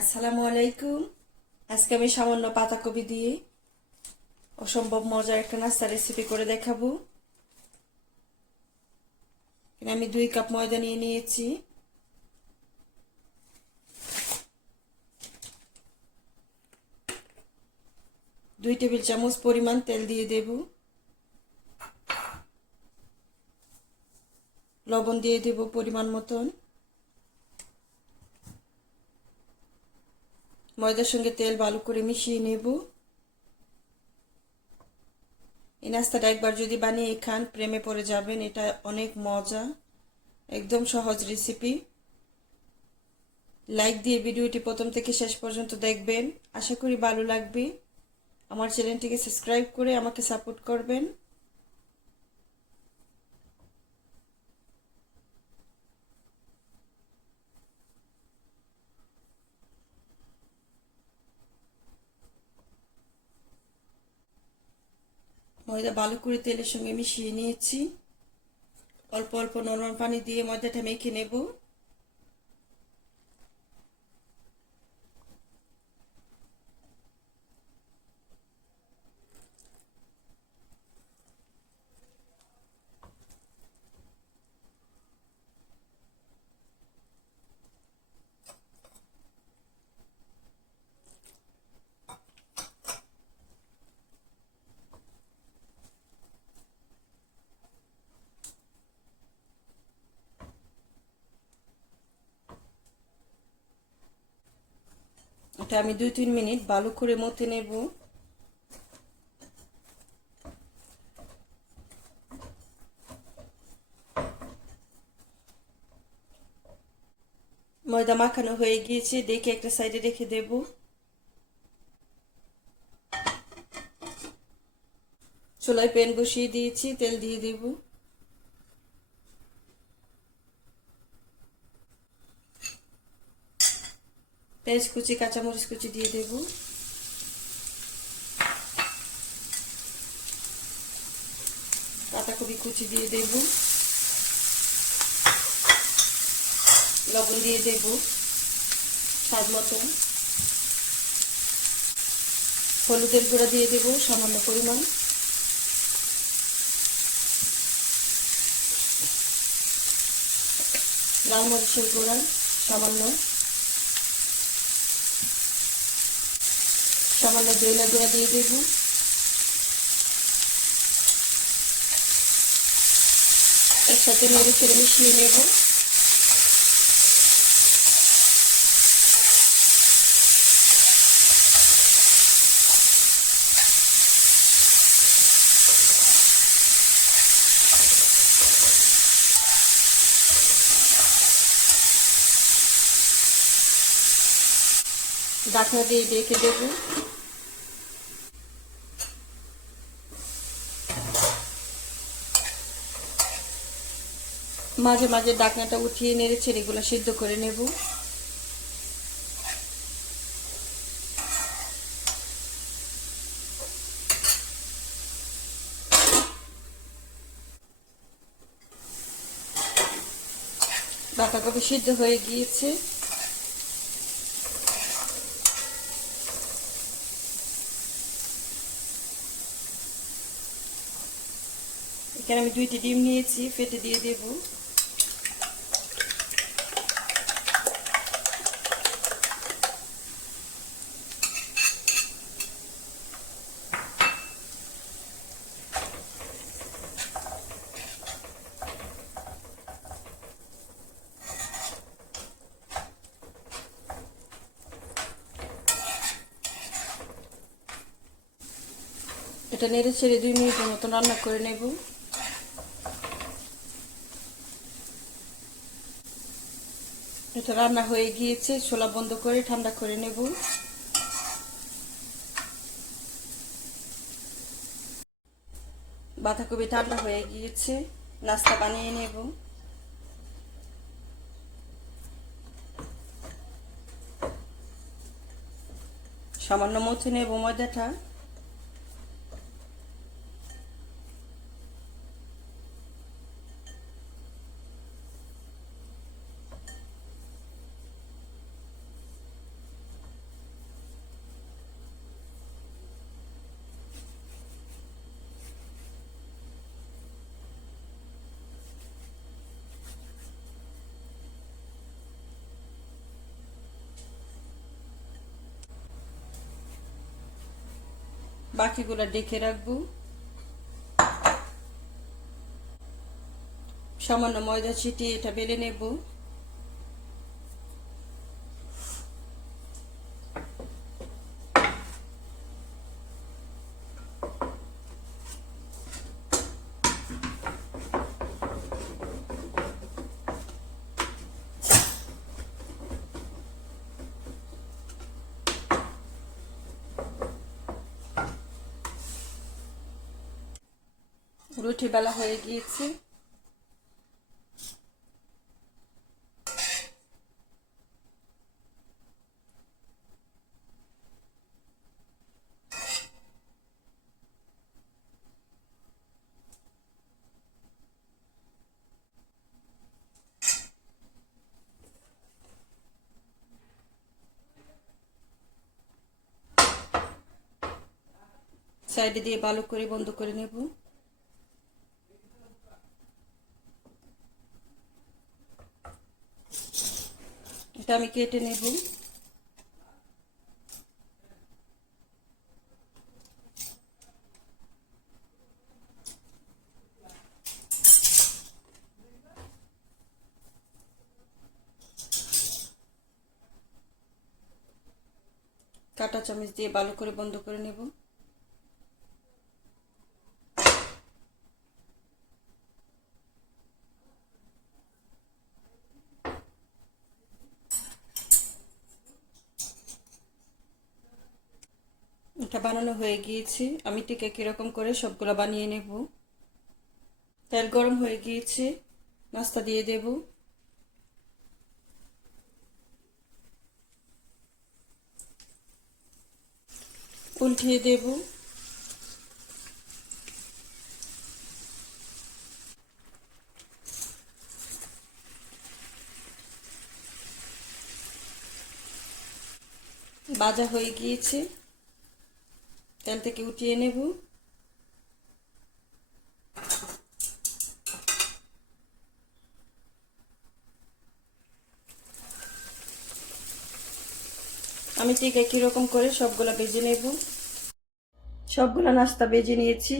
আসসালামু আলাইকুম। আজকে আমি সামান্য পাতাকপি দিয়ে অসম্ভব মজার একটা নাস্তা রেসিপি করে দেখাবো। আমি দুই কাপ ময়দা নিয়ে নিয়েছি। দুই টেবিল চামচ পরিমাণ তেল দিয়ে দেব। লবণ দিয়ে দেব পরিমাণ মতন। ময়দার সঙ্গে তেল ভালো করে মিশিয়ে নেব। এই নাস্তাটা একবার যদি বানিয়ে খান, প্রেমে পড়ে যাবেন। এটা অনেক মজা, একদম সহজ রেসিপি লাইক দিয়ে ভিডিওটি প্রথম থেকে শেষ পর্যন্ত দেখবেন। আশা করি ভালো লাগবে। আমার চ্যানেলটিকে সাবস্ক্রাইব করে আমাকে সাপোর্ট করবেন। ময়দা ভালো করে তেলের সঙ্গে মিশিয়ে নিয়েছি। অল্প অল্প নরম পানি দিয়ে ময়দাটা মেখে নেব। এটা আমি দুই তিন মিনিট ভালো করে মতে নেব। ময়দা মাখানো হয়ে গিয়েছে, দেখে একটা সাইডে রেখে দেব। চুলায় প্যান বসিয়ে দিয়েছি, তেল দিয়ে দেবো। পেঁয়াজ কুচি, কাঁচামরিচ কুচি দিয়ে দেব। পাতাকপি কুচি দিয়ে দেব। লবণ দিয়ে দেব স্বাদ মতো। হলুদের গুঁড়া দিয়ে দেব সামান্য পরিমাণ। লাল মরিচের গুঁড়া সামান্য। সামান্য জৈলা গুঁড়া দিয়ে দেব। একসাথে নেড়ে ছেড়ে মিশিয়ে নেব। ডাকনা দিয়ে রেখে দেবো। মাঝে মাঝে ডাকনাটা উঠিয়ে নেড়েছে এগুলো সিদ্ধ করে নেব। বাঁধাকপি সিদ্ধ হয়ে গিয়েছে। এখানে আমি দুইটি ডিম নিয়েছি, ফেটে দিয়ে দেবো। এটা নেড়ে ছেড়ে দুই মিনিটের মতন রান্না করে নেব। এটা রান্না হয়ে গিয়েছে, ছোলা বন্ধ করে ঠান্ডা করে নেব। বাঁধাকপি ঠান্ডা হয়ে গিয়েছে, নাস্তা বানিয়ে নেব। সামান্য মুছে নেব ময়দাটা। বাকিগুলো ডেকে রাখব। সামান্য ময়দা ছিটিয়ে এটা বেলে নেব। রুটি বেলা হয়ে গিয়েছে। সাইডে দিয়ে ভালো করে বন্ধ করে নেব। এটা আমি কেটে নেব। কাটা চামচ দিয়ে ভালো করে বন্ধ করে নেব। এটা বানানো হয়ে গিয়েছে। আমি ঠিক একই রকম করে সবগুলো বানিয়ে নেব। তেল গরম হয়ে গিয়েছে। নাস্তা দিয়ে দেব। উল্টিয়ে দেব। বাজা হয়ে গিয়েছে। তেল থেকে উঠিয়ে নেব। আমি ঠিক একই রকম করে সবগুলা বেজে নেব। সবগুলা নাস্তা বেজে নিয়েছি।